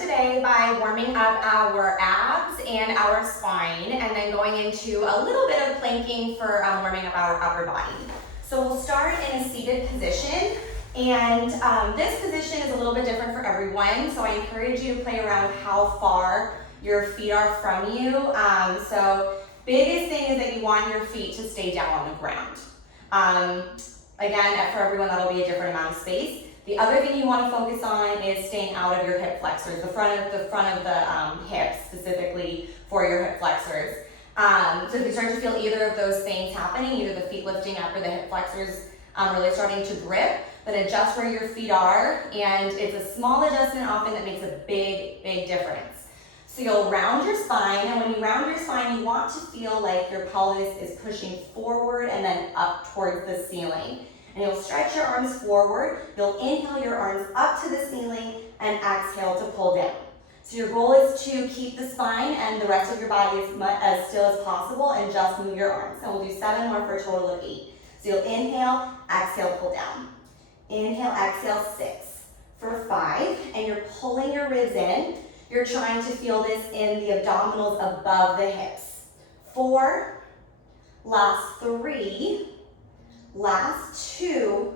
today by warming up our abs and our spine, and then going into a little bit of planking for warming up our upper body. So we'll start in a seated position, and this position is a little bit different for everyone, so I encourage you to play around how far your feet are from you. So biggest thing is that you want your feet to stay down on the ground. Again, for everyone that'll be a different amount of space. The other thing you want to focus on is staying out of your hip flexors, the front of the hips, specifically for your hip flexors. So if you start to feel either of those things happening, either the feet lifting up or the hip flexors really starting to grip, then adjust where your feet are, and it's a small adjustment often that makes a big, big difference. So you'll round your spine, and when you round your spine, you want to feel like your pelvis is pushing forward and then up towards the ceiling. And you'll stretch your arms forward, you'll inhale your arms up to the ceiling, and exhale to pull down. So your goal is to keep the spine and the rest of your body as still as possible, and just move your arms. And we'll do 7 more for a total of 8. So you'll inhale, exhale, pull down. Inhale, exhale, 6. For 5, and you're pulling your ribs in. You're trying to feel this in the abdominals above the hips. 4, last 3, last 2,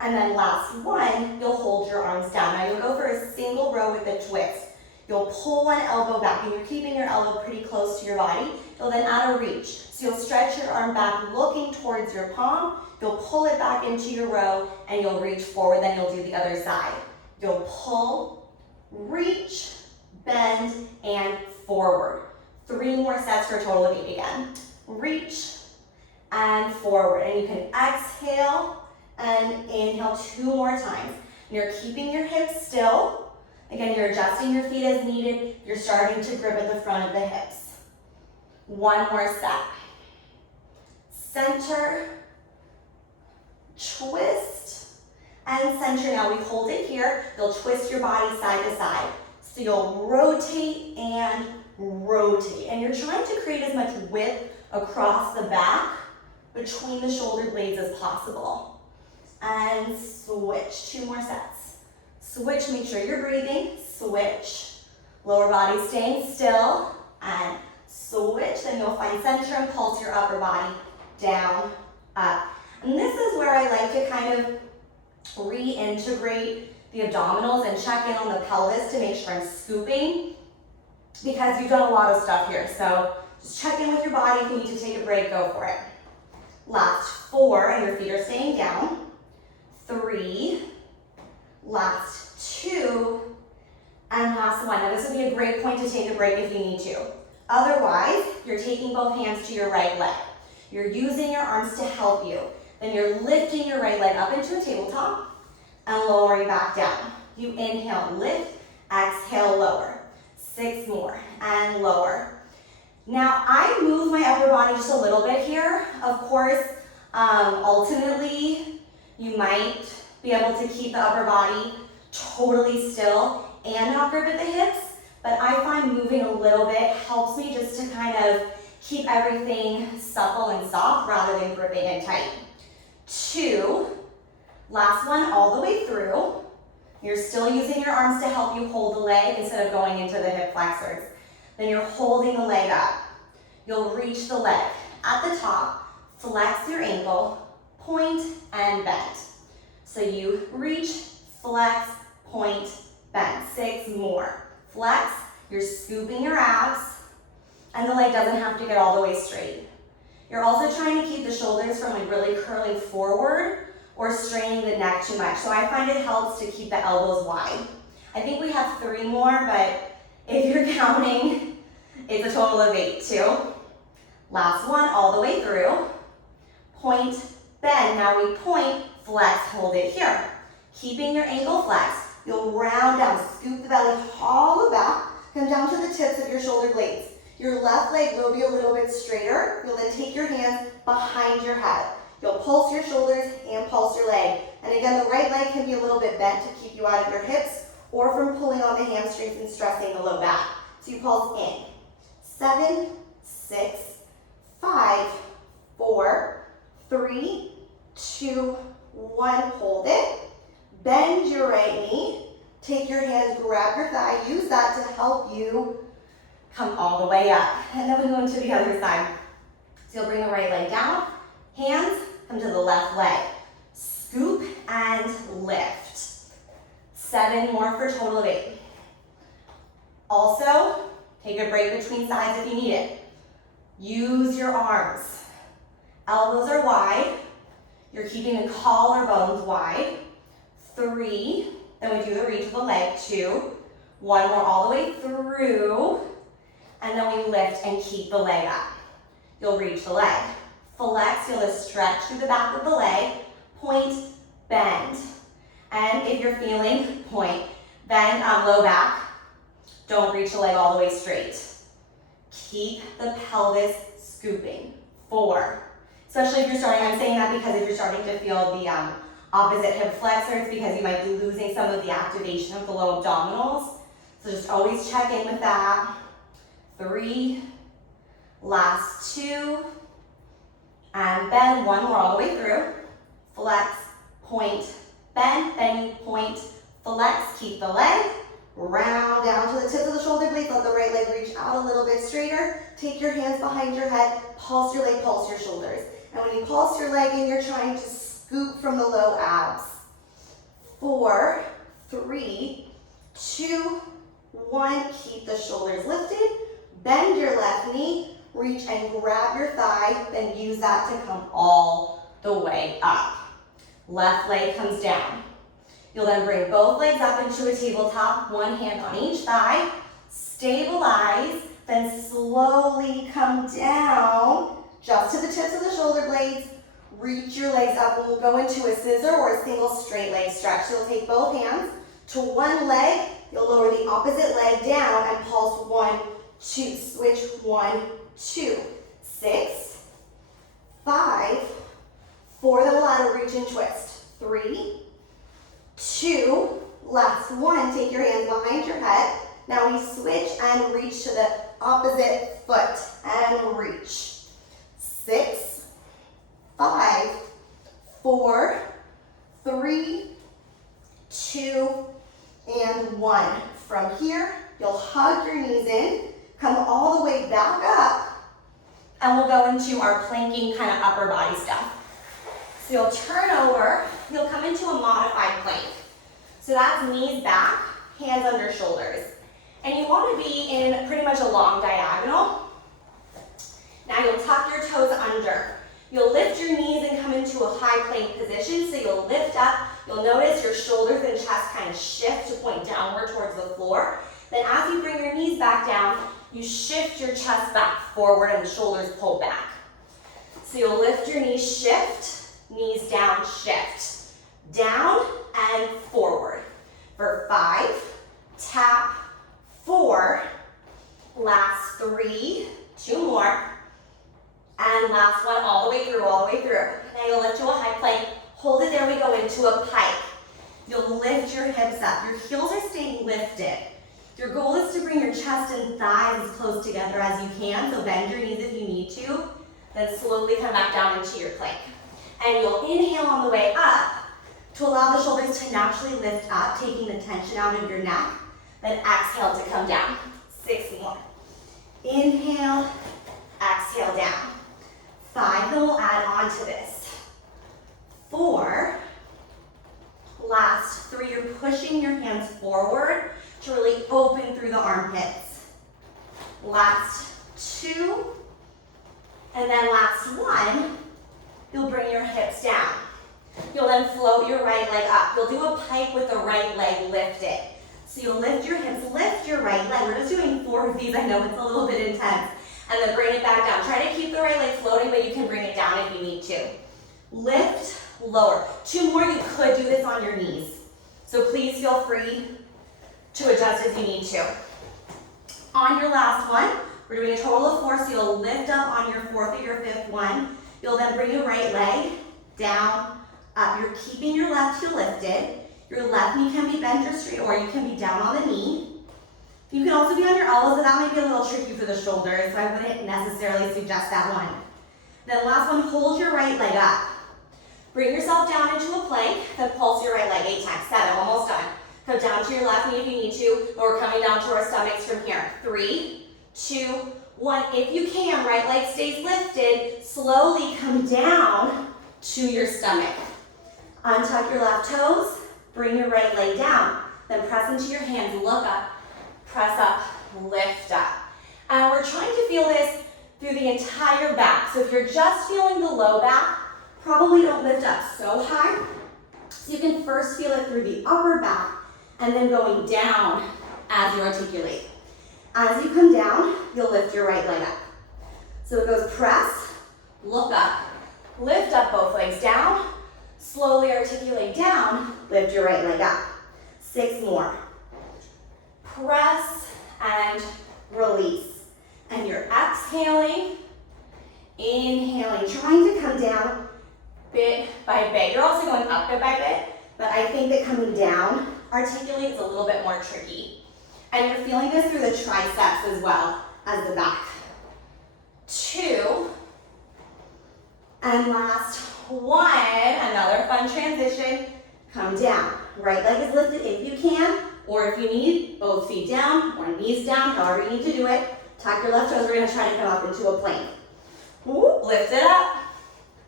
and then last 1, you'll hold your arms down. Now you'll go for a single row with a twist. You'll pull one elbow back, and you're keeping your elbow pretty close to your body. You'll then add a reach. So you'll stretch your arm back, looking towards your palm. You'll pull it back into your row, and you'll reach forward. Then you'll do the other side. You'll pull, reach, bend, and forward. 3 more sets for a total of 8 again. Reach, and forward. And you can exhale and inhale 2 more times. And you're keeping your hips still. Again, you're adjusting your feet as needed. You're starting to grip at the front of the hips. 1 more set. Center, twist, and center. Now we hold it here. You'll twist your body side to side. So you'll rotate and rotate. And you're trying to create as much width across the back between the shoulder blades as possible. And switch. 2 more sets. Switch, make sure you're breathing. Switch. Lower body staying still. And switch. Then you'll find center and pulse your upper body down, up. And this is where I like to kind of reintegrate the abdominals and check in on the pelvis to make sure I'm scooping, because you've done a lot of stuff here. So just check in with your body. If you need to take a break, go for it. Last 4, and your feet are staying down. 3, last 2, and last 1. Now this would be a great point to take a break if you need to. Otherwise, you're taking both hands to your right leg. You're using your arms to help you. Then you're lifting your right leg up into a tabletop and lowering back down. You inhale, lift, exhale, lower. 6 more, and lower. Now, I move my upper body just a little bit here. Of course, ultimately, you might be able to keep the upper body totally still and not grip at the hips, but I find moving a little bit helps me just to kind of keep everything supple and soft rather than gripping and tight. 2, last one all the way through. You're still using your arms to help you hold the leg instead of going into the hip flexors. Then you're holding the leg up. You'll reach the leg. At the top, flex your ankle, point, and bend. So you reach, flex, point, bend. 6 more. Flex, you're scooping your abs, and the leg doesn't have to get all the way straight. You're also trying to keep the shoulders from really curling forward or straining the neck too much. So I find it helps to keep the elbows wide. I think we have 3 more, but if you're counting, it's a total of 8 too. Last one, all the way through. Point, bend. Now we point, flex, hold it here. Keeping your ankle flexed, you'll round down, scoop the belly, hollow back, come down to the tips of your shoulder blades. Your left leg will be a little bit straighter. You'll then take your hands behind your head. You'll pulse your shoulders and pulse your leg. And again, the right leg can be a little bit bent to keep you out of your hips or from pulling on the hamstrings and stressing the low back. So you pulse in. 7, 6, 5, 4, 3, 2, 1. Hold it. Bend your right knee. Take your hands, grab your thigh, use that to help you come all the way up. And then we go into the other side. So you'll bring the right leg down, hands come to the left leg. Scoop and lift. 7 more for a total of 8. Also, take a break between sides if you need it. Use your arms. Elbows are wide. You're keeping the collarbones wide. 3, then we do the reach of the leg. 2, 1 more all the way through, and then we lift and keep the leg up. You'll reach the leg. Flex, you'll just stretch through the back of the leg, point, bend. And if you're feeling, point, bend, low back. Don't reach the leg all the way straight. Keep the pelvis scooping. 4. Especially if you're starting, I'm saying that because if you're starting to feel the opposite hip flexors, because you might be losing some of the activation of the low abdominals. So just always check in with that. 3, last 2, and bend. 1 more all the way through. Flex, point, bend, then you point, flex, keep the leg. Round down to the tips of the shoulder blades. Let the right leg reach out a little bit straighter. Take your hands behind your head. Pulse your leg, pulse your shoulders. And when you pulse your leg in, you're trying to scoop from the low abs. 4, 3, 2, 1. Keep the shoulders lifted. Bend your left knee. Reach and grab your thigh. Then use that to come all the way up. Left leg comes down. You'll then bring both legs up into a tabletop, 1 hand on each thigh. Stabilize, then slowly come down just to the tips of the shoulder blades. Reach your legs up, and we'll go into a scissor or a single straight leg stretch. So you'll take both hands to one leg. You'll lower the opposite leg down and pulse 1, 2. Switch 1, 2. 6, 5, 4. Then we'll add a reach and twist. 3, 2, last 1. Take your hands behind your head. Now we switch and reach to the opposite foot and reach. 6, 5, 4, 3, 2, and 1. From here, you'll hug your knees in, come all the way back up, and we'll go into our planking kind of upper body stuff. So you'll turn over, you'll come into a modified plank. So that's knees back, hands under shoulders. And you want to be in pretty much a long diagonal. Now you'll tuck your toes under. You'll lift your knees and come into a high plank position. So you'll lift up, you'll notice your shoulders and chest kind of shift to point downward towards the floor. Then as you bring your knees back down, you shift your chest back forward and the shoulders pull back. So you'll lift your knees, shift, knees down, shift. Down and forward. For 5, tap, 4, last 3, 2 more, and last 1 all the way through, all the way through. Now you'll lift to a high plank, hold it there, we go into a pike. You'll lift your hips up, your heels are staying lifted. Your goal is to bring your chest and thighs as close together as you can, so bend your knees if you need to, then slowly come back down into your plank. And you'll inhale on the way up to allow the shoulders to naturally lift up, taking the tension out of your neck, then exhale to come down. 6 more. Inhale, exhale down. 5, then we'll add on to this. 4, last 3, you're pushing your hands forward to really open through the armpits. Last 2, and then last 1, you'll bring your hips down. You'll then float your right leg up. You'll do a pike with the right leg lifted. So you'll lift your hips, lift your right leg. We're just doing 4 of these. I know it's a little bit intense. And then bring it back down. Try to keep the right leg floating, but you can bring it down if you need to. Lift, lower. 2 more, you could do this on your knees. So please feel free to adjust as you need to. On your last one, we're doing a total of 4, so you'll lift up on your 4th or your 5th one. You'll then bring your right leg down, up. You're keeping your left heel lifted. Your left knee can be bent or straight, or you can be down on the knee. You can also be on your elbows, but that might be a little tricky for the shoulders, so I wouldn't necessarily suggest that one. Then last one, hold your right leg up. Bring yourself down into a plank, then pulse your right leg 8 times. 7, almost done. Go down to your left knee if you need to, but we're coming down to our stomachs from here. 3, 2, 1. If you can, right leg stays lifted. Slowly come down to your stomach. Untuck your left toes. Bring your right leg down. Then press into your hands. Look up. Press up. Lift up. And we're trying to feel this through the entire back. So if you're just feeling the low back, probably don't lift up so high. So you can first feel it through the upper back and then going down as you articulate. As you come down, you'll lift your right leg up. So it goes press, look up, lift up both legs down, slowly articulate down, lift your right leg up. 6 more. Press and release. And you're exhaling, inhaling, trying to come down bit by bit. You're also going up bit by bit, but I think that coming down, articulate is a little bit more tricky. And you're feeling this through the triceps as well as the back. 2. And last 1, another fun transition. Come down. Right leg is lifted if you can, or if you need, both feet down or knees down, however you need to do it. Tuck your left toes. We're going to try to come up into a plank. Ooh, lift it up.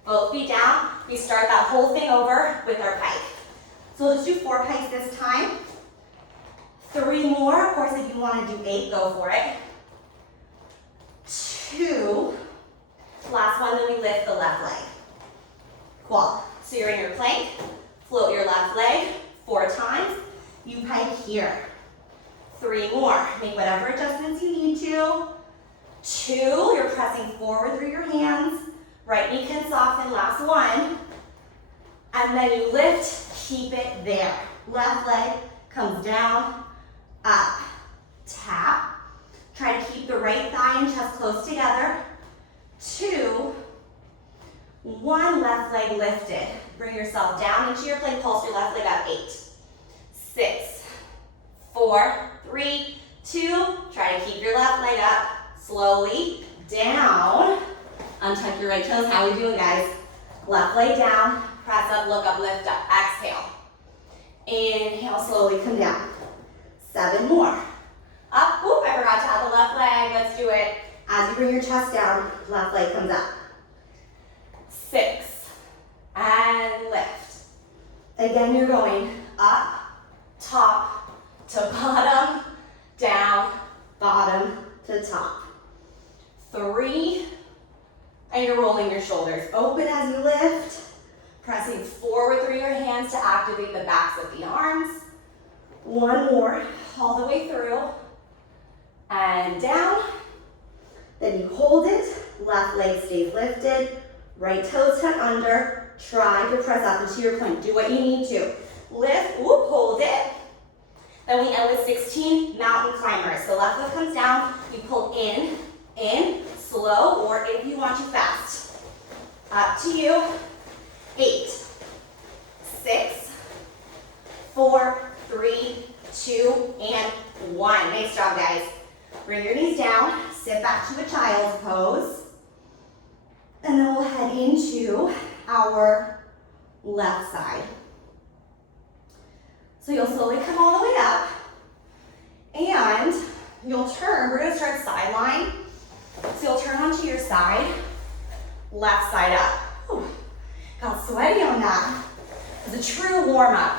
Both feet down. We start that whole thing over with our pike. So we'll just do 4 pikes this time. 3 more. Of course, if you want to do 8, go for it. 2. Last one, then we lift the left leg. Cool. So you're in your plank. Float your left leg 4 times. You pike here. 3 more. Make whatever adjustments you need to. 2, you're pressing forward through your hands. Right knee can soften. Last 1. And then you lift, keep it there. Left leg comes down, up, tap. Try to keep the right thigh and chest close together. 2, 1, left leg lifted. Bring yourself down into your plank, pulse your left leg up. 8, 6, 4, 3, 2. Try to keep your left leg up. Slowly down. Untuck your right toes. How are we doing, guys? Left leg down. Press up, look up, lift up. Exhale. Inhale, slowly come down. 7 more. Up. Whoop, I forgot to add the left leg. Let's do it. As you bring your chest down, left leg comes up. 6. And lift. Again, you're going up, top to bottom, down, bottom to top. 3. And you're rolling your shoulders. Open as you lift. Pressing forward through your hands to activate the backs of the arms. 1 more, all the way through. And down. Then you hold it. Left leg stays lifted. Right toes tuck under. Try to press up into your plank. Do what you need to. Lift, whoop, hold it. Then we end with 16 mountain climbers. The left foot comes down. You pull in, slow, or if you want to fast. Up to you. 8, 6, 4, 3, 2, and 1. Nice job, guys. Bring your knees down, sit back to a child's pose, and then we'll head into our left side. So you'll slowly come all the way up, and you'll turn. We're going to start sideline. So you'll turn onto your side, left side up. Whew. Got sweaty on that. It's a true warm-up.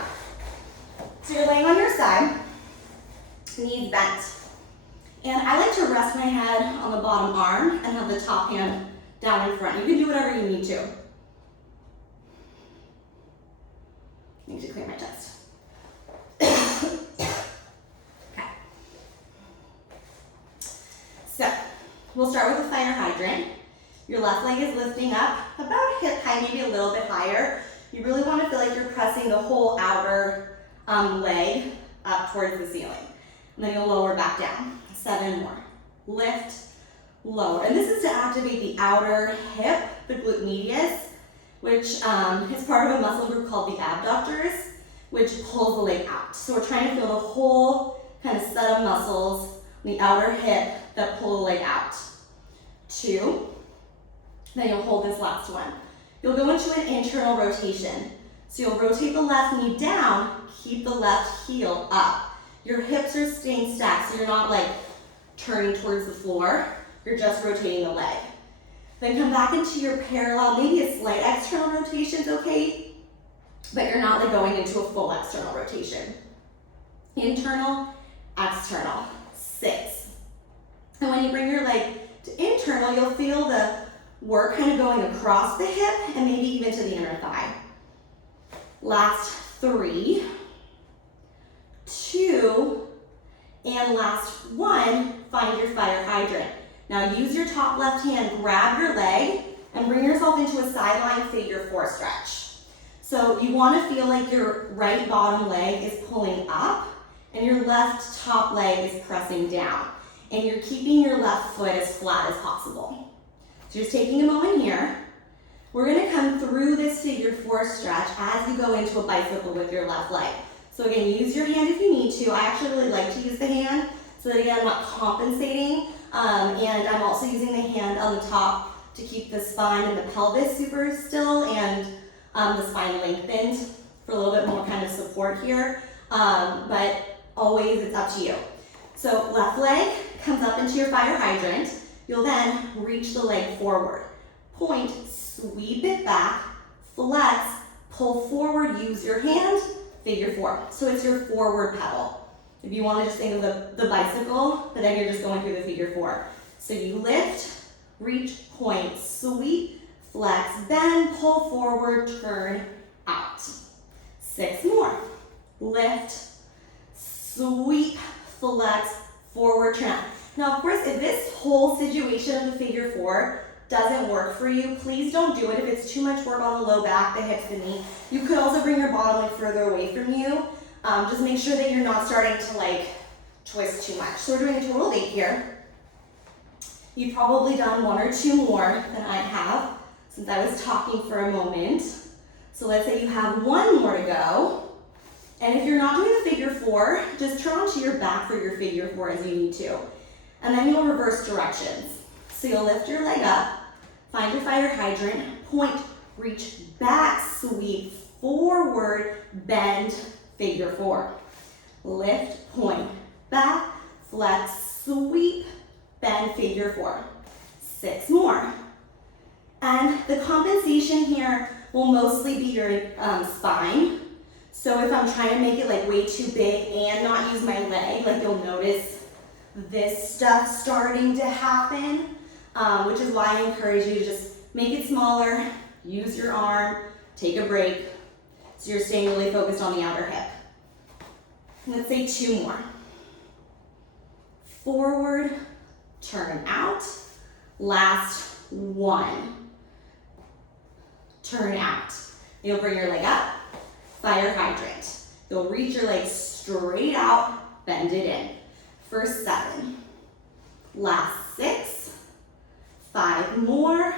So you're laying on your side, knees bent. And I like to rest my head on the bottom arm and have the top hand down in front. You can do whatever you need to. I need to clear my chest. Okay. So, we'll start with a fire hydrant. Your left leg is lifting up about hip height, maybe a little bit higher. You really want to feel like you're pressing the whole outer leg up towards the ceiling. And then you'll lower back down. 7 more. Lift, lower. And this is to activate the outer hip, the glute medius, which is part of a muscle group called the abductors, which pulls the leg out. So we're trying to feel the whole kind of set of muscles, the outer hip that pull the leg out. 2. Then you'll hold this last one. You'll go into an internal rotation. So you'll rotate the left knee down, keep the left heel up. Your hips are staying stacked, so you're not like turning towards the floor. You're just rotating the leg. Then come back into your parallel, maybe a slight external rotation is okay, but you're not like going into a full external rotation. Internal, external, 6. And when you bring your leg to internal, you'll feel the work kind of going across the hip and maybe even to the inner thigh. Last 3, 2, and last 1, find your fire hydrant. Now use your top left hand, grab your leg, and bring yourself into a sideline figure 4 stretch. So you want to feel like your right bottom leg is pulling up and your left top leg is pressing down. And you're keeping your left foot as flat as possible. So just taking a moment here. We're going to come through this figure 4 stretch as you go into a bicycle with your left leg. So again, use your hand if you need to. I actually really like to use the hand so that again I'm not compensating. And I'm also using the hand on the top to keep the spine and the pelvis super still and the spine lengthened for a little bit more kind of support here. But always it's up to you. So left leg comes up into your fire hydrant. You'll then reach the leg forward. Point, sweep it back, flex, pull forward, use your hand, figure 4. So it's your forward pedal. If you want to just think of the bicycle, but then you're just going through the figure 4. So you lift, reach, point, sweep, flex, bend, pull forward, turn, out. 6 more. Lift, sweep, flex, forward, turn out. Now, of course, if this whole situation of the figure 4 doesn't work for you, please don't do it. If it's too much work on the low back, the hips, the knee, you could also bring your bottom leg further away from you. Just make sure that you're not starting to like twist too much. So we're doing a total of 8 here. You've probably done 1 or 2 more than I have since I was talking for a moment. So let's say you have 1 more to go. And if you're not doing the figure 4, just turn onto your back for your figure 4 as you need to. And then you'll reverse directions. So you'll lift your leg up, find your fire hydrant, point, reach back, sweep, forward, bend, figure 4. Lift, point, back, flex, sweep, bend, figure 4. 6 more. And the compensation here will mostly be your spine. So if I'm trying to make it like way too big and not use my leg, like you'll notice this stuff starting to happen, which is why I encourage you to just make it smaller, use your arm, take a break, so you're staying really focused on the outer hip. Let's say 2 more. Forward, turn out, last 1. Turn out. You'll bring your leg up, fire hydrant. You'll reach your leg straight out, bend it in. First 7. Last 6. 5 more.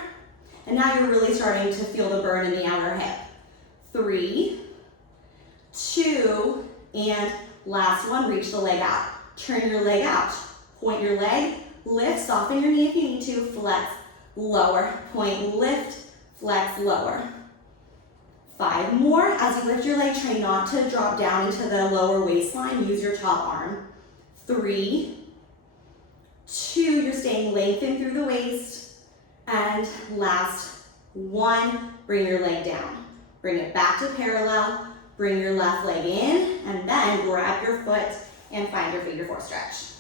And now you're really starting to feel the burn in the outer hip. 3, 2, and last 1, reach the leg out. Turn your leg out. Point your leg, lift, soften your knee if you need to, flex, lower, point, lift, flex, lower. 5 more. As you lift your leg, try not to drop down into the lower waistline. Use your top arm. 3, 2, you're staying lengthened through the waist. And last 1, bring your leg down. Bring it back to parallel. Bring your left leg in, and then grab your foot and find your figure 4 stretch.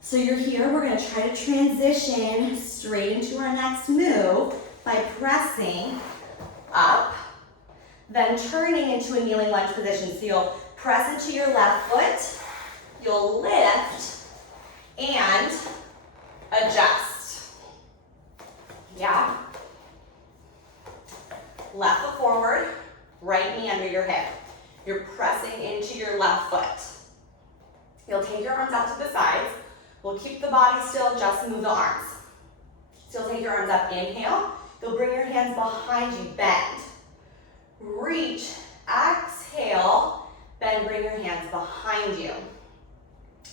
So you're here, we're gonna try to transition straight into our next move by pressing up, then turning into a kneeling lunge position. So you'll press into your left foot, you'll lift, and adjust. Yeah? Left foot forward, right knee under your hip. You're pressing into your left foot. You'll take your arms out to the sides. We'll keep the body still, just move the arms. So you'll take your arms up, inhale. You'll bring your hands behind you, bend. Reach, exhale, bend, bring your hands behind you.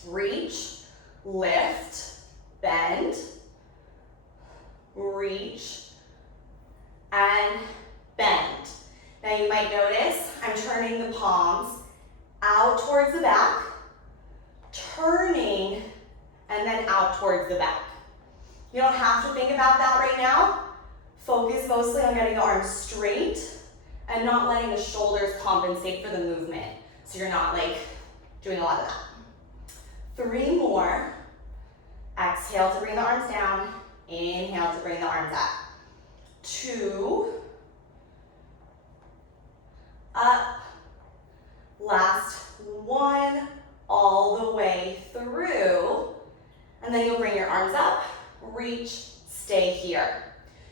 Reach, lift, bend, reach, and bend. Now you might notice I'm turning the palms out towards the back, turning, and then out towards the back. You don't have to think about that right now. Focus mostly on getting the arms straight and not letting the shoulders compensate for the movement. So you're not like doing a lot of that. 3 more. Exhale to bring the arms down. Inhale to bring the arms up. 2. Up. Last 1. All the way through. And then you'll bring your arms up. Reach. Stay here.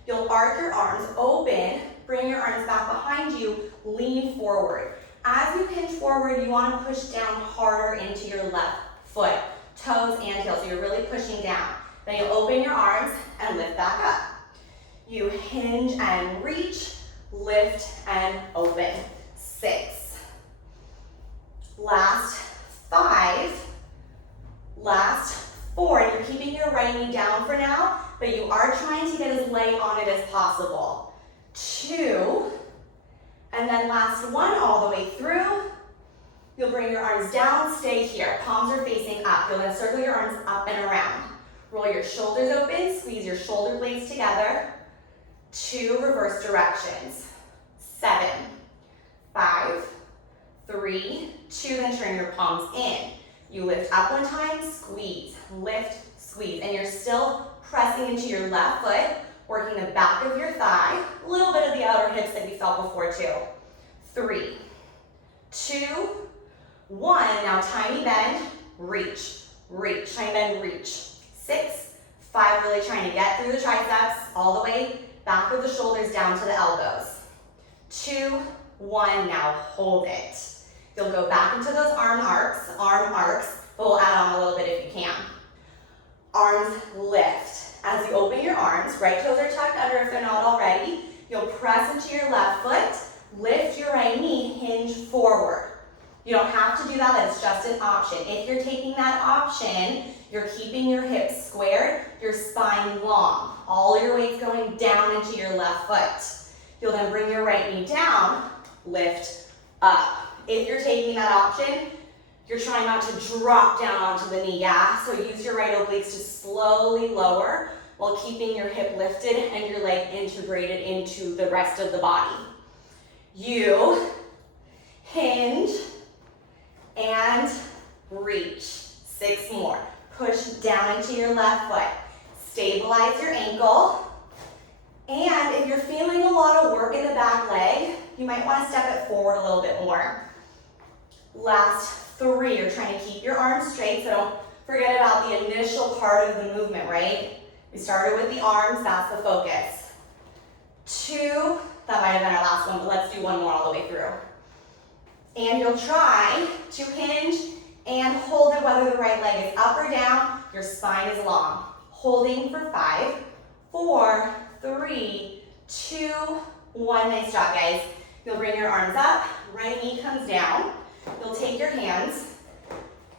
You'll arc your arms open. Bring your arms back behind you. Lean forward. As you hinge forward, you want to push down harder into your left foot, toes and heel. So you're really pushing down. Then you'll open your arms and lift back up. You hinge and reach, lift and open. 6. Last 5. Last 4. And you're keeping your right knee down for now, but you are trying to get as light on it as possible. 2. And then last 1 all the way through. You'll bring your arms down, stay here. Palms are facing up. You'll then circle your arms up and around. Roll your shoulders open, squeeze your shoulder blades together. 2 reverse directions. 7, 5, 3, 2, then turn your palms in. You lift up 1 time, squeeze, lift, squeeze. And you're still pressing into your left foot, working the back of your thigh, a little bit of the outer hips that we felt before too. 3, 2, 1. Now tiny bend, reach, reach, tiny bend, reach. 6, 5, really trying to get through the triceps, all the way back of the shoulders down to the elbows. 2, 1, now hold it. You'll go back into those arm arcs, but we'll add on a little bit if you can. Arms lift. As you open your arms, right toes are tucked under if they're not already. You'll press into your left foot, lift your right knee, hinge forward. You don't have to do that, that's just an option. If you're taking that option, you're keeping your hips squared, your spine long. All your weight's going down into your left foot. You'll then bring your right knee down, lift up. If you're taking that option, you're trying not to drop down onto the knee, yeah? So use your right obliques to slowly lower while keeping your hip lifted and your leg integrated into the rest of the body. You hinge and reach. 6 more. Push down into your left foot. Stabilize your ankle. And if you're feeling a lot of work in the back leg, you might want to step it forward a little bit more. Last 3, you're trying to keep your arms straight, so don't forget about the initial part of the movement, right? We started with the arms, that's the focus. 2, that might have been our last one, but let's do 1 more all the way through. And you'll try to hinge and hold it whether the right leg is up or down, your spine is long. Holding for 5, 4, 3, 2, 1, nice job guys. You'll bring your arms up, right knee comes down. You'll take your hands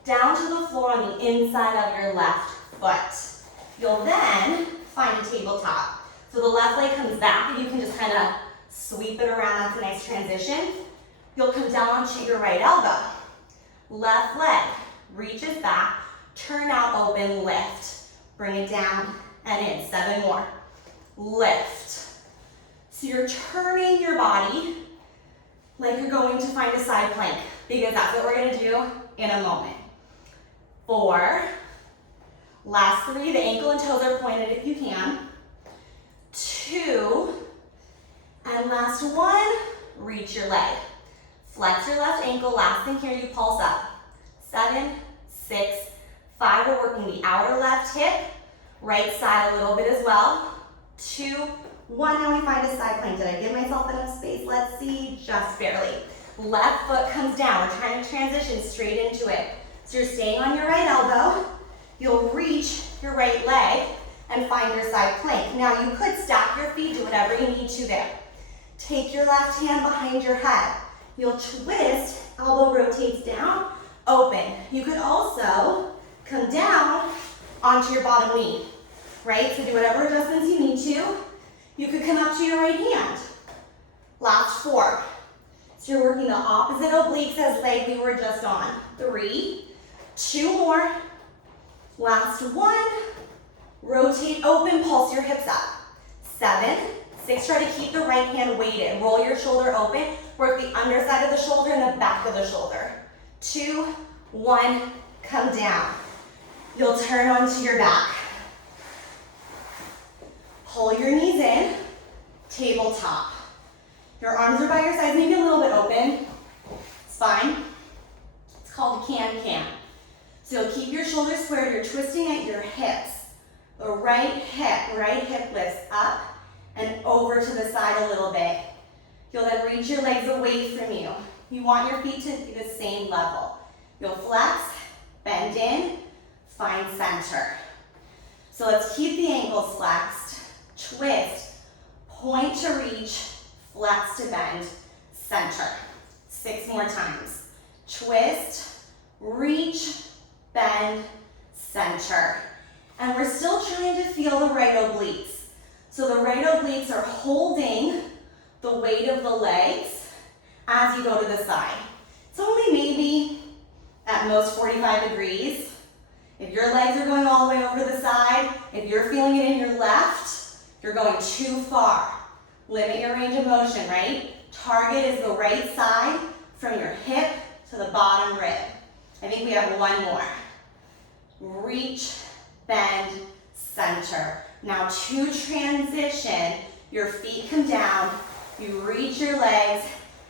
down to the floor on the inside of your left foot. You'll then find a tabletop. So the left leg comes back and you can just kind of sweep it around. That's a nice transition. You'll come down onto your right elbow. Left leg reaches back, turn out, open, lift. Bring it down and in. 7 more. Lift. So you're turning your body like you're going to find a side plank, because that's what we're going to do in a moment. 4. Last 3, the ankle and toes are pointed if you can. 2. And last 1, reach your leg. Flex your left ankle. Last thing here, you pulse up. 7, 6, 5. We're working the outer left hip. Right side a little bit as well. 2, 1. Now we find a side plank. Did I give myself enough space? Let's see. Just barely. Left foot comes down. We're trying to transition straight into it. So you're staying on your right elbow. You'll reach your right leg and find your side plank. Now you could stack your feet, do whatever you need to there. Take your left hand behind your head. You'll twist, elbow rotates down, open. You could also come down onto your bottom knee, right? So do whatever adjustments you need to. You could come up to your right hand. Last 4. So you're working the opposite obliques as leg we were just on. 3, 2 more. Last 1. Rotate, open, pulse your hips up. 7, 6, try to keep the right hand weighted. Roll your shoulder open. Work the underside of the shoulder and the back of the shoulder. 2, 1, come down. You'll turn onto your back. Pull your knees in, tabletop. Your arms are by your sides, maybe a little bit open. It's fine. It's called can-can. So you'll keep your shoulders squared, you're twisting at your hips. The right hip lifts up and over to the side a little bit. You'll then reach your legs away from you. You want your feet to be the same level. You'll flex, bend in, find center. So let's keep the ankles flexed, twist, point to reach, flex to bend, center. 6 more times. Twist, reach, bend, center. And we're still trying to feel the right obliques. So the right obliques are holding the weight of the legs as you go to the side. It's only maybe at most 45 degrees. If your legs are going all the way over to the side, if you're feeling it in your left, you're going too far. Limit your range of motion, right? Target is the right side from your hip to the bottom rib. I think we have 1 more. Reach, bend, center. Now to transition, your feet come down, you reach your legs,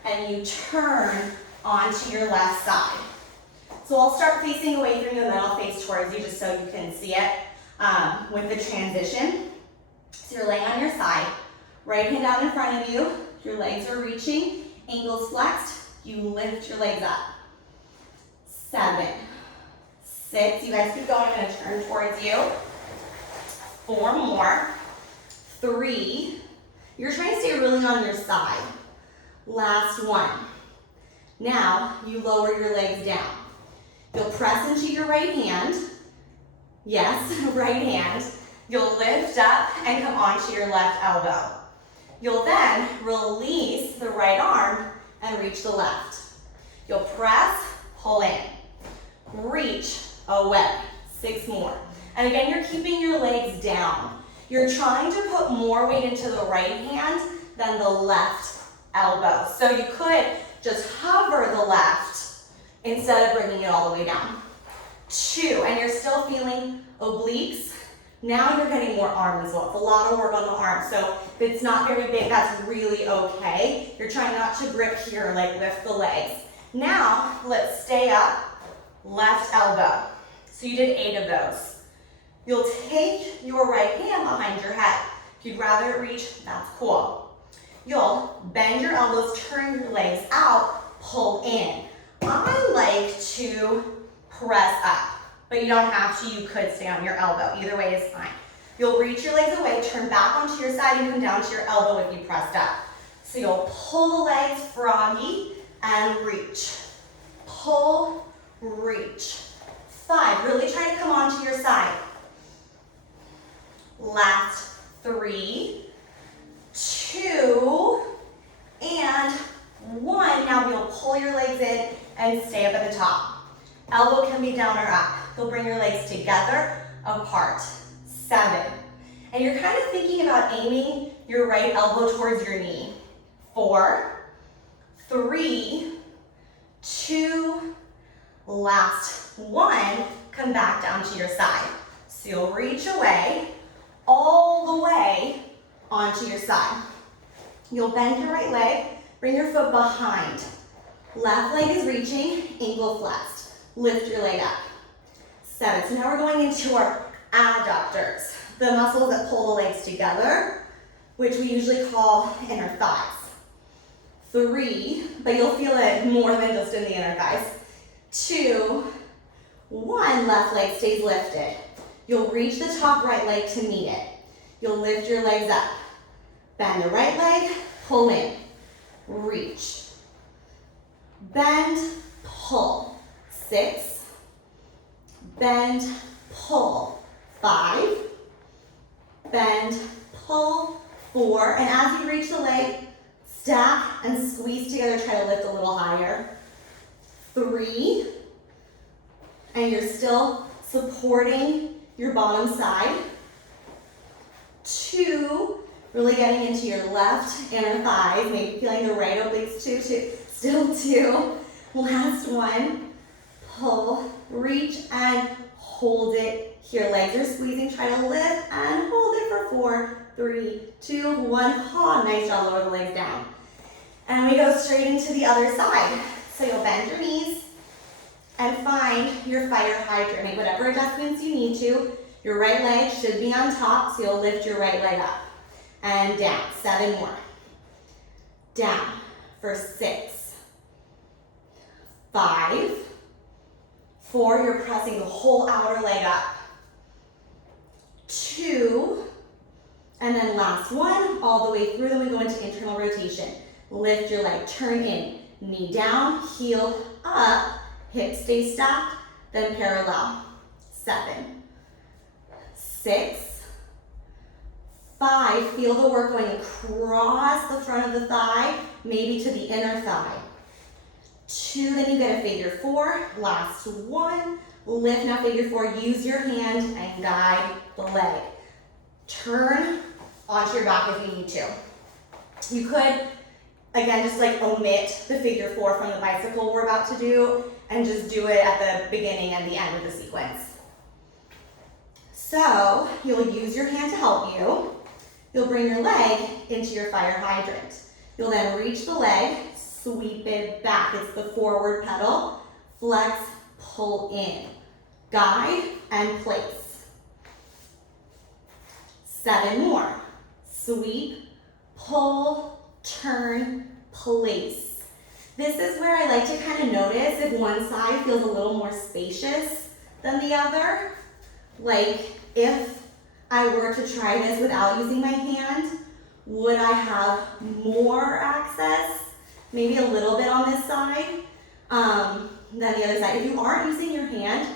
and you turn onto your left side. So I'll start facing away from you and then I'll face towards you just so you can see it with the transition. So you're laying on your side, right hand out in front of you, your legs are reaching, ankles flexed, you lift your legs up. 7, 6, you guys keep going, I'm gonna turn towards you. 4 more, 3, you're trying to stay really on your side. Last 1. Now you lower your legs down. You'll press into your right hand. Yes, right hand. You'll lift up and come onto your left elbow. You'll then release the right arm and reach the left. You'll press, pull in, reach, away. 6 more. And again, you're keeping your legs down. You're trying to put more weight into the right hand than the left elbow. So you could just hover the left instead of bringing it all the way down. 2, and you're still feeling obliques. Now you're getting more arm as well. It's a lot of work on the arm. So if it's not very big, that's really okay. You're trying not to grip here, like lift the legs. Now, let's stay up, left elbow. So you did 8 of those. You'll take your right hand behind your head. If you'd rather it reach, that's cool. You'll bend your elbows, turn your legs out, pull in. I like to press up, but you don't have to. You could stay on your elbow. Either way is fine. You'll reach your legs away, turn back onto your side, and come down to your elbow if you pressed up. So you'll pull the legs froggy and reach. Pull, reach. 5, really try to come onto your side. Last 3, 2, and 1. Now you'll pull your legs in and stay up at the top. Elbow can be down or up. You'll bring your legs together, apart. 7. And you're kind of thinking about aiming your right elbow towards your knee. 4, 3, 2, last 1. Come back down to your side. So you'll reach away, all the way onto your side. You'll bend your right leg, bring your foot behind. Left leg is reaching, ankle flexed. Lift your leg up. 7, so now we're going into our adductors, the muscles that pull the legs together, which we usually call inner thighs. 3, but you'll feel it more than just in the inner thighs. 2, 1, left leg stays lifted. You'll reach the top right leg to meet it. You'll lift your legs up. Bend the right leg, pull in, reach. Bend, pull. 6, bend, pull. 5, bend, pull. 4, and as you reach the leg, Stack and squeeze together, try to lift a little higher. 3, and you're still supporting your bottom side. 2, really getting into your left inner thighs, maybe feeling the right obliques too. Still 2. Last one, pull, reach, and hold it here. Legs are squeezing, try to lift and hold it for 4, 3, 2, 1. Oh, nice job, lower the legs down. And we go straight into the other side. So you'll bend your knees and find your fire hydrant. Make whatever adjustments you need to. Your right leg should be on top, so you'll lift your right leg up. And down, 7 more. Down for 6, 5, 4, you're pressing the whole outer leg up. 2, and then last one, all the way through, then we go into internal rotation. Lift your leg, turn in, knee down, heel up, hips stay stacked, then parallel. 7, 6, 5, feel the work going across the front of the thigh, maybe to the inner thigh. 2, then you get a figure 4, last one, lift now figure 4, use your hand and guide the leg. Turn onto your back if you need to. You could, again, just like omit the figure 4 from the bicycle we're about to do and just do it at the beginning and the end of the sequence. So you'll use your hand to help you. You'll bring your leg into your fire hydrant. You'll then reach the leg, sweep it back. It's the forward pedal. Flex, pull in. Guide and place. 7 more. Sweep, pull, turn, place. This is where I like to kind of notice if one side feels a little more spacious than the other. Like if I were to try this without using my hand, would I have more access? Maybe a little bit on this side than the other side. If you aren't using your hand,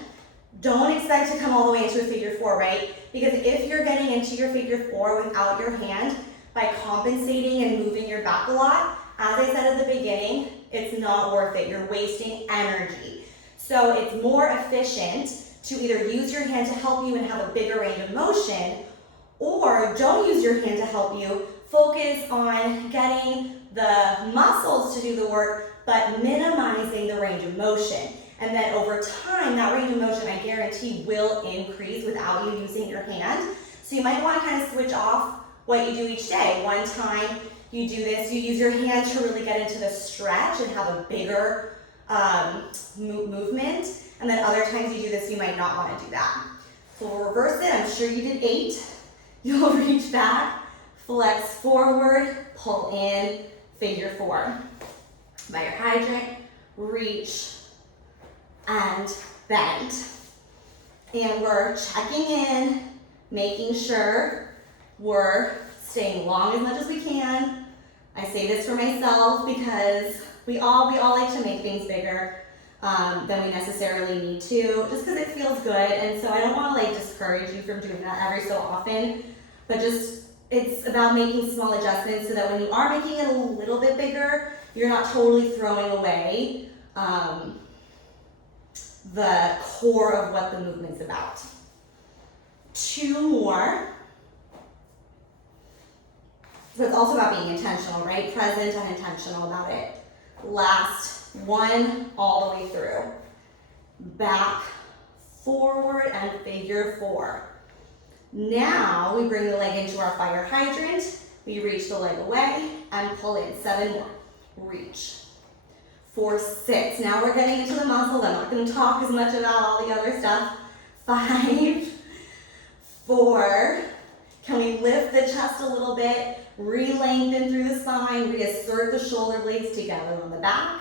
don't expect to come all the way into a figure 4, right? Because if you're getting into your figure 4 without your hand, by compensating and moving your back a lot, as I said at the beginning, it's not worth it. You're wasting energy. So it's more efficient to either use your hand to help you and have a bigger range of motion, or don't use your hand to help you. Focus on getting the muscles to do the work, but minimizing the range of motion. And then over time, that range of motion, I guarantee, will increase without you using your hand. So you might want to kind of switch off what you do each day. One time you do this, you use your hand to really get into the stretch and have a bigger movement. And then other times you do this, you might not want to do that. So we'll reverse it. I'm sure you did 8. You'll reach back, flex forward, pull in, figure 4. By your hydrant, reach, and bend. And we're checking in, making sure we're staying long as much as we can. I say this for myself because we all like to make things bigger than we necessarily need to, just because it feels good. And so I don't want to like discourage you from doing that every so often, but just it's about making small adjustments so that when you are making it a little bit bigger, you're not totally throwing away the core of what the movement's about. 2 more. So it's also about being intentional, right? Present and intentional about it. Last one, all the way through. Back, forward, and figure 4. Now we bring the leg into our fire hydrant. We reach the leg away and pull in. 7 more. Reach. 4, 6. Now we're getting into the muscle. I'm not going to talk as much about all the other stuff. 5, 4. Can we lift the chest a little bit? Re-lengthen through the spine. Reassert the shoulder blades together on the back.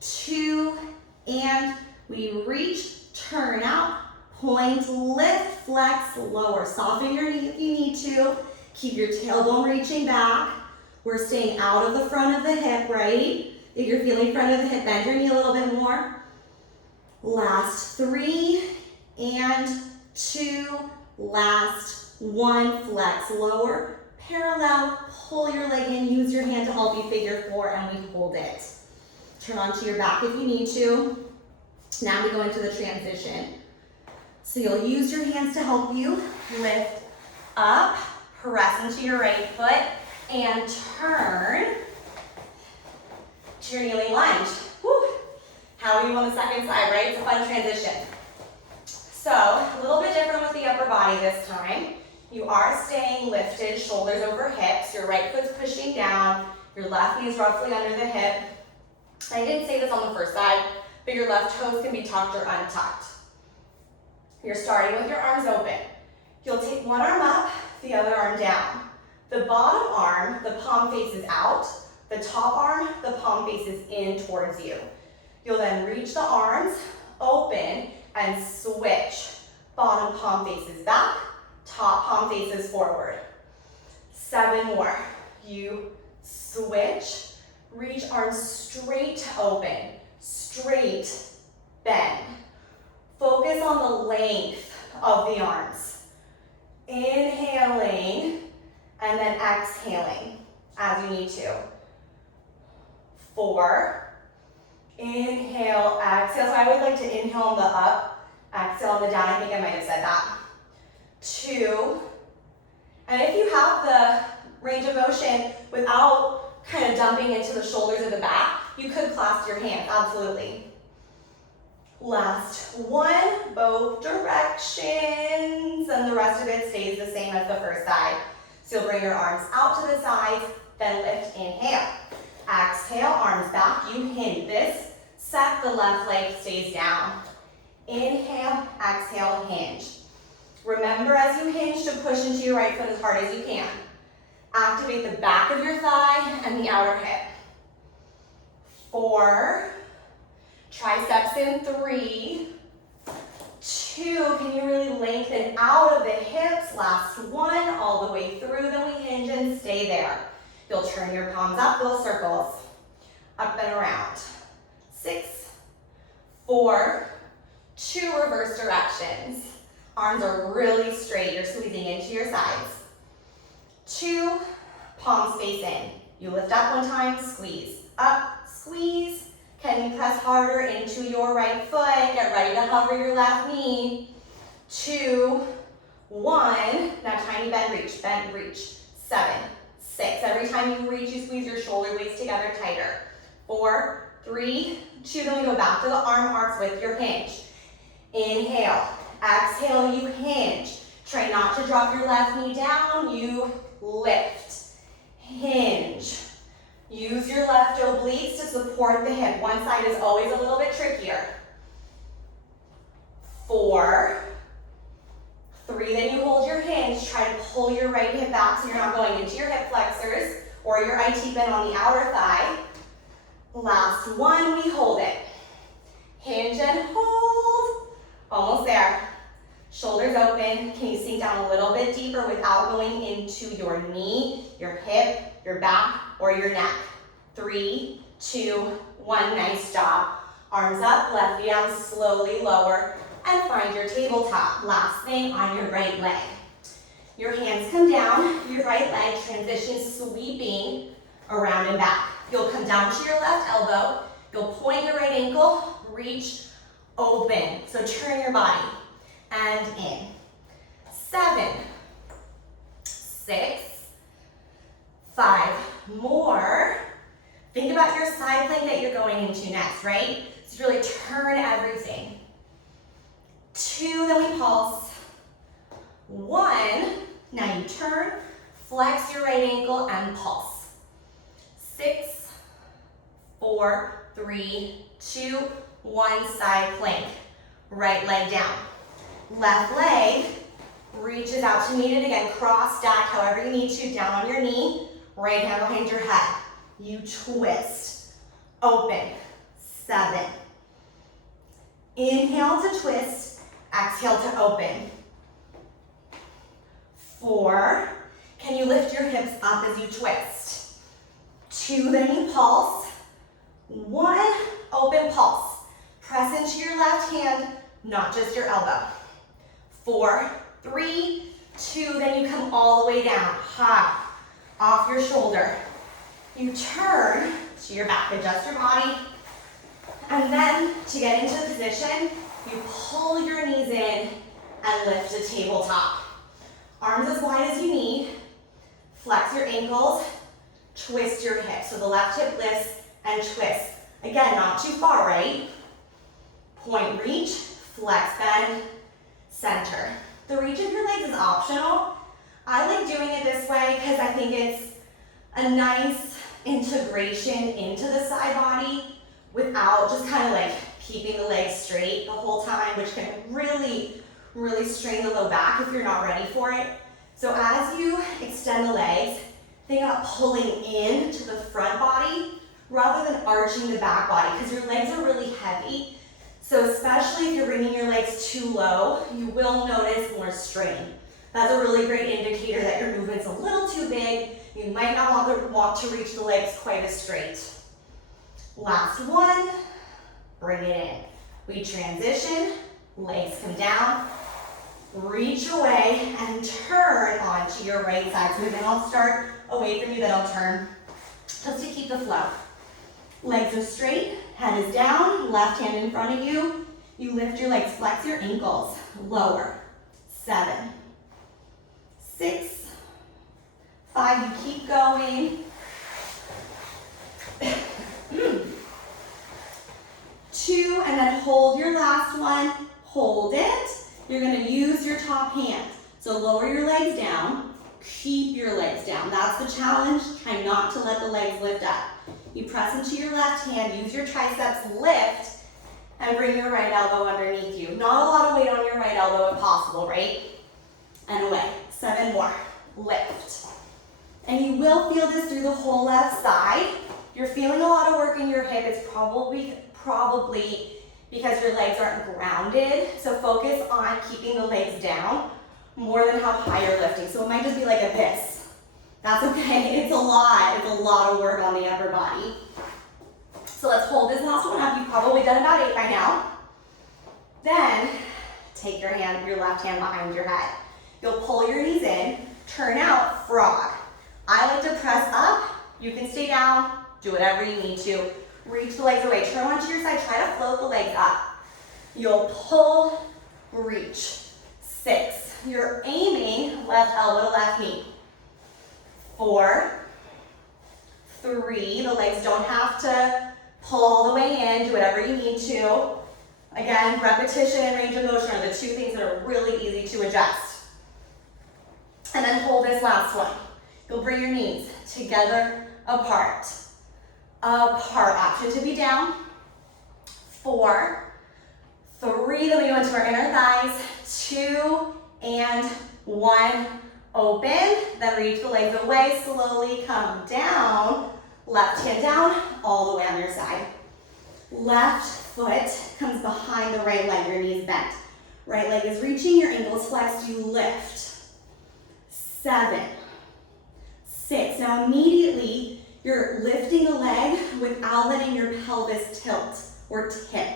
2, and we reach, turn out, point, lift, flex, lower. Soften your knee if you need to. Keep your tailbone reaching back. We're staying out of the front of the hip, right? If you're feeling front of the hip, bend your knee a little bit more. Last 3 and 2. Last 1. Flex, lower, parallel, pull your leg in, use your hand to help you figure 4, and we hold it. Turn onto your back if you need to. Now we go into the transition. So you'll use your hands to help you lift up, press into your right foot, and turn to your kneeling lunge. Woo. How are you on the second side, right? It's a fun transition. So a little bit different with the upper body this time. You are staying lifted, shoulders over hips. Your right foot's pushing down. Your left knee is roughly under the hip. I didn't say this on the first side, but your left toes can be tucked or untucked. You're starting with your arms open. You'll take one arm up, the other arm down. The bottom arm, the palm faces out. The top arm, the palm faces in towards you. You'll then reach the arms, open, and switch. Bottom palm faces back, top palm faces forward. 7 more. You switch, reach arms straight to open, straight bend. Focus on the length of the arms. Inhaling and then exhaling as you need to. 4. Inhale, exhale. So I would like to inhale on the up, exhale on the down. I think I might have said that. 2. And if you have the range of motion without kind of dumping into the shoulders or the back, you could clasp your hands, absolutely. Last 1, both directions, and the rest of it stays the same as the first side. So you'll bring your arms out to the sides, then lift, inhale. Exhale, arms back, you hinge. This set, the left leg stays down. Inhale, exhale, hinge. Remember as you hinge to push into your right foot as hard as you can. Activate the back of your thigh and the outer hip. 4, triceps in 3, 2, can you really lengthen out of the hips? Last 1, all the way through, then we hinge and stay there. You'll turn your palms up, little circles, up and around. 6, 4, 2, reverse directions. Arms are really straight, you're squeezing into your sides. 2, palms face in. You lift up 1 time, squeeze, up, squeeze. Can you press harder into your right foot? Get ready to hover your left knee. 2, 1, now tiny bend, reach. 7, 6, every time you reach, you squeeze your shoulder blades together tighter. 4, 3, 2, then we go back to the arm arcs with your hinge. Inhale, exhale, you hinge. Try not to drop your left knee down, you lift. Hinge. Use your left obliques to support the hip. One side is always a little bit trickier. 4, 3, then you hold your hinge. Try to pull your right hip back so you're not going into your hip flexors or your IT bend on the outer thigh. Last 1, we hold it. Hinge and hold. Almost there. Shoulders open. Can you sink down a little bit deeper without going into your knee, your hip, your back, or your neck? 3, 2, 1, nice job. Arms up, left knee down, slowly lower, and find your tabletop. Last thing on your right leg. Your hands come down, your right leg transition sweeping around and back. You'll come down to your left elbow, you'll point your right ankle, reach, open. So turn your body, and in. 7, 6, 5 more. Think about your side plank that you're going into next, right? So really turn everything. 2, then we pulse. 1, now you turn, flex your right ankle and pulse. 6, 4, 3, 2, 1, side plank. Right leg down. Left leg reaches out to meet it again. Cross stack however you need to, down on your knee. Right hand behind your head. You twist. Open. 7. Inhale to twist. Exhale to open. 4. Can you lift your hips up as you twist? 2, then you pulse. 1, open pulse. Press into your left hand, not just your elbow. 4, 3, 2, then you come all the way down. High. off your shoulder. You turn to your back, adjust your body, and then to get into the position, you pull your knees in and lift to tabletop. Arms as wide as you need, flex your ankles, twist your hips. So the left hip lifts and twists. Again, not too far, right? Point, reach, flex, bend, center. The reach of your legs is optional. I like doing it this way because I think it's a nice integration into the side body without just kind of like keeping the legs straight the whole time, which can really, really strain the low back if you're not ready for it. So as you extend the legs, think about pulling in to the front body rather than arching the back body because your legs are really heavy. So especially if you're bringing your legs too low, you will notice more strain. That's a really great indicator that your movement's a little too big. You might not want to reach the legs quite as straight. Last one, bring it in. We transition, legs come down, reach away and turn onto your right side. So then I'll start away from you, then I'll turn, just to keep the flow. Legs are straight, head is down, left hand in front of you. You lift your legs, flex your ankles, lower. 7, 6, 5, you keep going. 2, and then hold your last one, hold it. You're gonna use your top hand. So lower your legs down, keep your legs down. That's the challenge, try not to let the legs lift up. You press into your left hand, use your triceps, lift, and bring your right elbow underneath you. Not a lot of weight on your right elbow if possible, right? And away. 7 more, lift. And you will feel this through the whole left side. You're feeling a lot of work in your hip. It's probably because your legs aren't grounded. So focus on keeping the legs down more than how high you're lifting. So it might just be like a this. That's okay, it's a lot of work on the upper body. So let's hold this last one up. You've probably done about 8 by now. Then take your left hand behind your head. You'll pull your knees in, turn out, frog. I like to press up. You can stay down, do whatever you need to. Reach the legs away, turn onto your side, try to float the legs up. You'll pull, reach. 6, you're aiming left elbow to left knee. 4, 3, the legs don't have to pull all the way in, do whatever you need to. Again, repetition and range of motion are the 2 things that are really easy to adjust. And then hold this last one. You'll bring your knees together, apart. Option to be down. 4, 3, then we go into our inner thighs. 2 and 1, open. Then reach the legs away, slowly come down. Left hand down, all the way on your side. Left foot comes behind the right leg, your knees bent. Right leg is reaching, your ankles flexed, you lift. 7, 6, now immediately you're lifting the leg without letting your pelvis tilt or tip.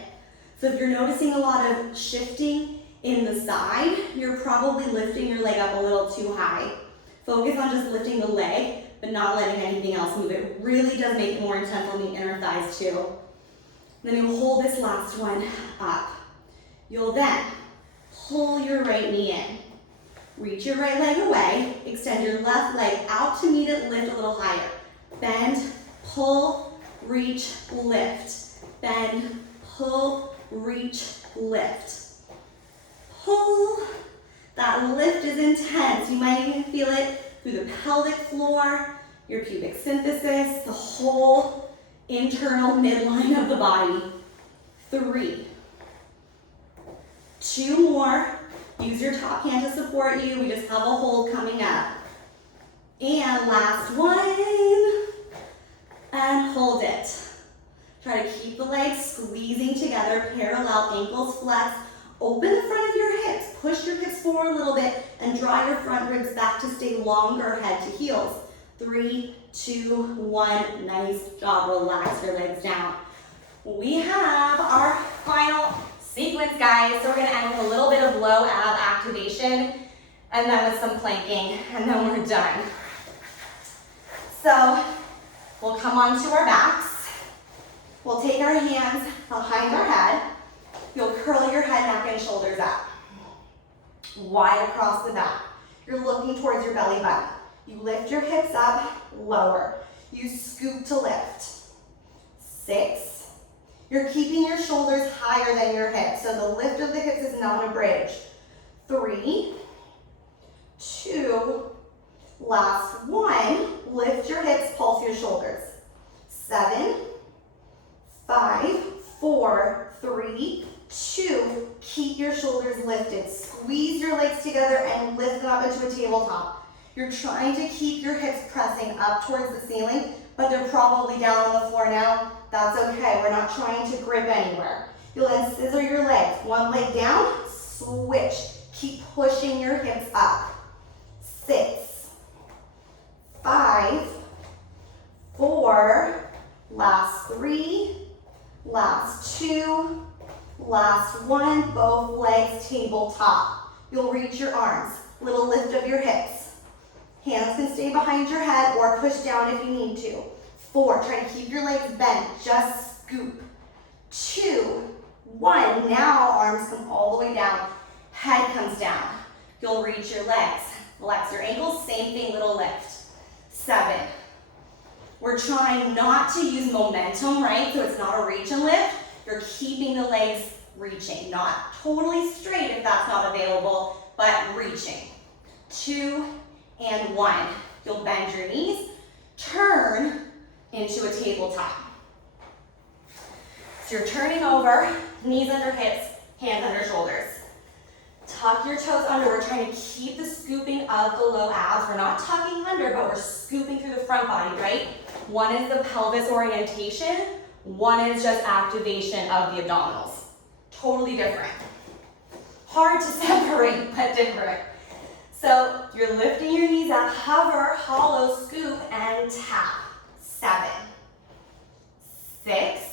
So if you're noticing a lot of shifting in the side, you're probably lifting your leg up a little too high. Focus on just lifting the leg, but not letting anything else move. It really does make it more intense on the inner thighs too. Then you'll hold this last one up. You'll then pull your right knee in. Reach your right leg away, extend your left leg out to meet it, lift a little higher. Bend, pull, reach, lift. Bend, pull, reach, lift. Pull. That lift is intense. You might even feel it through the pelvic floor, your pubic symphysis, the whole internal midline of the body. 3, 2 more. Use your top hand to support you. We just have a hold coming up. And last one. And hold it. Try to keep the legs squeezing together, parallel, ankles flex. Open the front of your hips. Push your hips forward a little bit and draw your front ribs back to stay longer head to heels. 3, 2, 1. Nice job. Relax your legs down. We have our final sequence, guys. So we're going to end with a little bit of low ab activation and then with some planking, and then we're done. So we'll come onto our backs. We'll take our hands behind our head. You'll curl your head, neck, and shoulders up. Wide across the back. You're looking towards your belly button. You lift your hips up, lower. You scoop to lift. 6. You're keeping your shoulders higher than your hips, so the lift of the hips is not a bridge. 3, 2, last 1. Lift your hips, pulse your shoulders. 7, 5, 4, 3, 2. Keep your shoulders lifted. Squeeze your legs together and lift them up into a tabletop. You're trying to keep your hips pressing up towards the ceiling, but they're probably down on the floor now. That's okay. We're not trying to grip anywhere. You'll then scissor your legs. One leg down, switch. Keep pushing your hips up. 6, 5, 4, last 3, last 2, last 1, both legs tabletop. You'll reach your arms, little lift of your hips. Hands can stay behind your head or push down if you need to. 4, try to keep your legs bent, just scoop. 2, 1, now arms come all the way down, head comes down. You'll reach your legs, flex your ankles, same thing, little lift. 7, we're trying not to use momentum, right? So it's not a reach and lift. You're keeping the legs reaching, not totally straight if that's not available, but reaching. 2 and 1. You'll bend your knees, turn into a tabletop. So you're turning over, knees under hips, hands under shoulders. Tuck your toes under. We're trying to keep the scooping of the low abs. We're not tucking under, but we're scooping through the front body, right? One is the pelvis orientation. One is just activation of the abdominals. Totally different. Hard to separate, but different. So you're lifting your knees up, hover, hollow, scoop, and tap. 7, 6.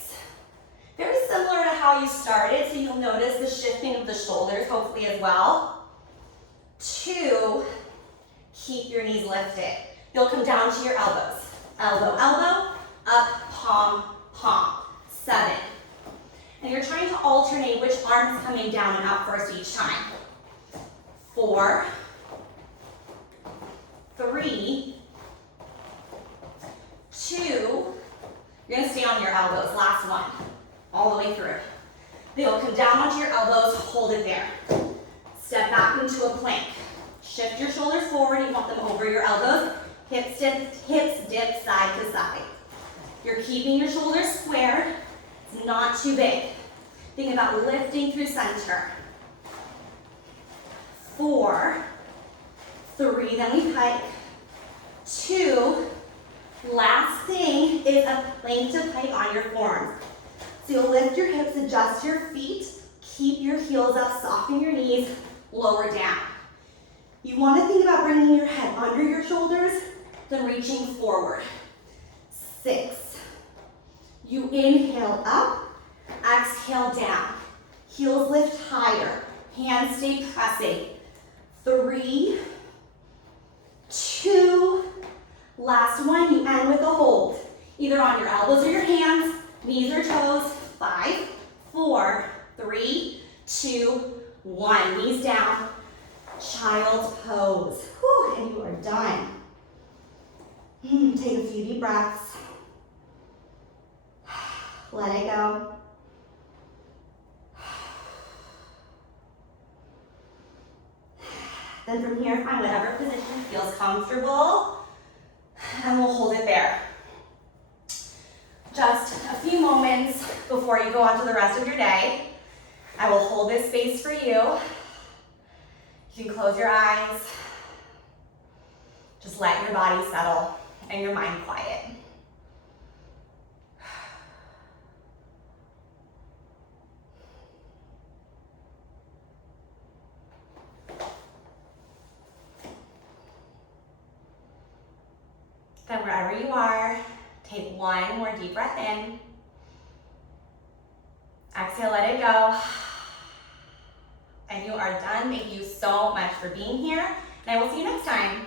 Very similar to how you started, so you'll notice the shifting of the shoulders, hopefully as well. 2, keep your knees lifted. You'll come down to your elbows. Elbow, elbow, up, palm, palm. 7. And you're trying to alternate which arm is coming down and up first each time. 4, 3, 2, you're gonna stay on your elbows, last one, all the way through. Then you'll come down onto your elbows, hold it there. Step back into a plank. Shift your shoulders forward, you want them over your elbows. Hips dip side to side. You're keeping your shoulders square, it's not too big. Think about lifting through center. 4, 3, then we pike. 2, last thing is a plank to pike on your forearms. So you'll lift your hips, adjust your feet, keep your heels up, soften your knees, lower down. You want to think about bringing your head under your shoulders, then reaching forward. 6, you inhale up, exhale down. Heels lift higher, hands stay pressing. 3, 2, last one, you end with a hold. Either on your elbows or your hands, knees or toes. 5, 4, 3, 2, 1. Knees down, child's pose. Whew, and you are done. Take a few deep breaths. Let it go. Then from here, find whatever position feels comfortable, and we'll hold it there. Just a few moments before you go on to the rest of your day. I will hold this space for you. You can close your eyes. Just let your body settle and your mind quiet. Then wherever you are, take one more deep breath in. Exhale, let it go. And you are done. Thank you so much for being here, and I will see you next time.